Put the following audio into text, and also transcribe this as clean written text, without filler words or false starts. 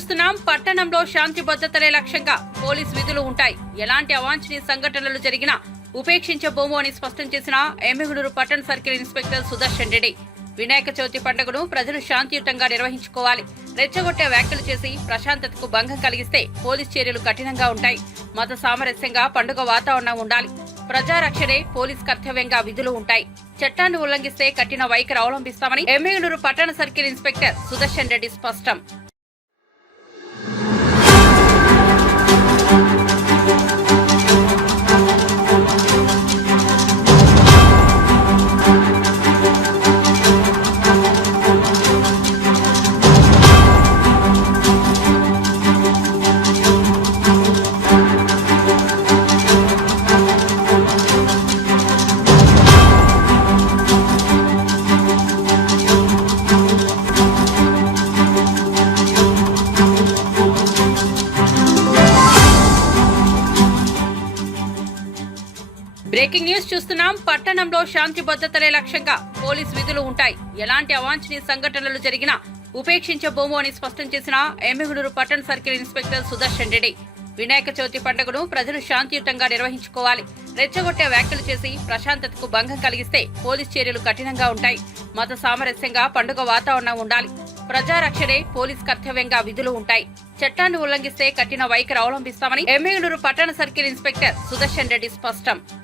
చూస్తున్నాం. పట్టణంలో శాంతి భద్రతలే లక్ష్యంగా పోలీస్ విధులు ఉంటాయి. ఎలాంటి అవాంఛనీయ సంఘటనలు జరిగినా ఉపేక్షించబోము అని స్పష్టం చేసిన ఎమ్మిగనూరు పట్టణ సర్కిల్ ఇన్స్పెక్టర్ సుదర్శన్ రెడ్డి. వినాయక చవితి పండుగను ప్రజలు శాంతియుతంగా నిర్వహించుకోవాలి. రెచ్చగొట్టే వ్యాఖ్యలు చేసి ప్రశాంతతకు భంగం కలిగిస్తే పోలీస్ చర్యలు కఠినంగా ఉంటాయి. మత సామరస్యంగా పండుగ వాతావరణం ఉండాలి. ప్రజారక్షణే పోలీస్ కర్తవ్యంగా విధులు ఉంటాయి. చట్టాన్ని ఉల్లంఘిస్తే కఠిన వైఖరి అవలంబిస్తామని ఎమ్మిగనూరు పట్టణ సర్కిల్ ఇన్స్పెక్టర్ సుదర్శన్ రెడ్డి స్పష్టం. బ్రేకింగ్ న్యూస్ చూస్తున్నాం. పట్టణంలో శాంతి భద్రతలే లక్ష్యంగా పోలీస్ విధులు ఉంటాయి. ఎలాంటి అవాంఛనీయ సంఘటనలు జరిగినా ఉపేక్షించబోము అని స్పష్టం చేసిన ఎమ్మిగనూరు పట్టణ సర్కిల్ ఇన్స్పెక్టర్ సుదర్శన్ రెడ్డి. వినాయక చవితి పండుగను ప్రజలు శాంతియుతంగా నిర్వహించుకోవాలి. రెచ్చగొట్టే వ్యాఖ్యలు చేసి ప్రశాంతతకు భంగం కలిగిస్తే పోలీస్ చర్యలు కఠినంగా ఉంటాయి. మత సామరస్యంగా పండుగ వాతావరణం ఉండాలి. ప్రజారక్షణే పోలీస్ కర్తవ్యంగా విధులు ఉంటాయి. చట్టాన్ని ఉల్లంఘిస్తే కఠిన వైఖరి అవలంబిస్తామని ఎమ్మిగనూరు పట్టణ సర్కిల్ ఇన్స్పెక్టర్ సుదర్శన్ రెడ్డి స్పష్టం.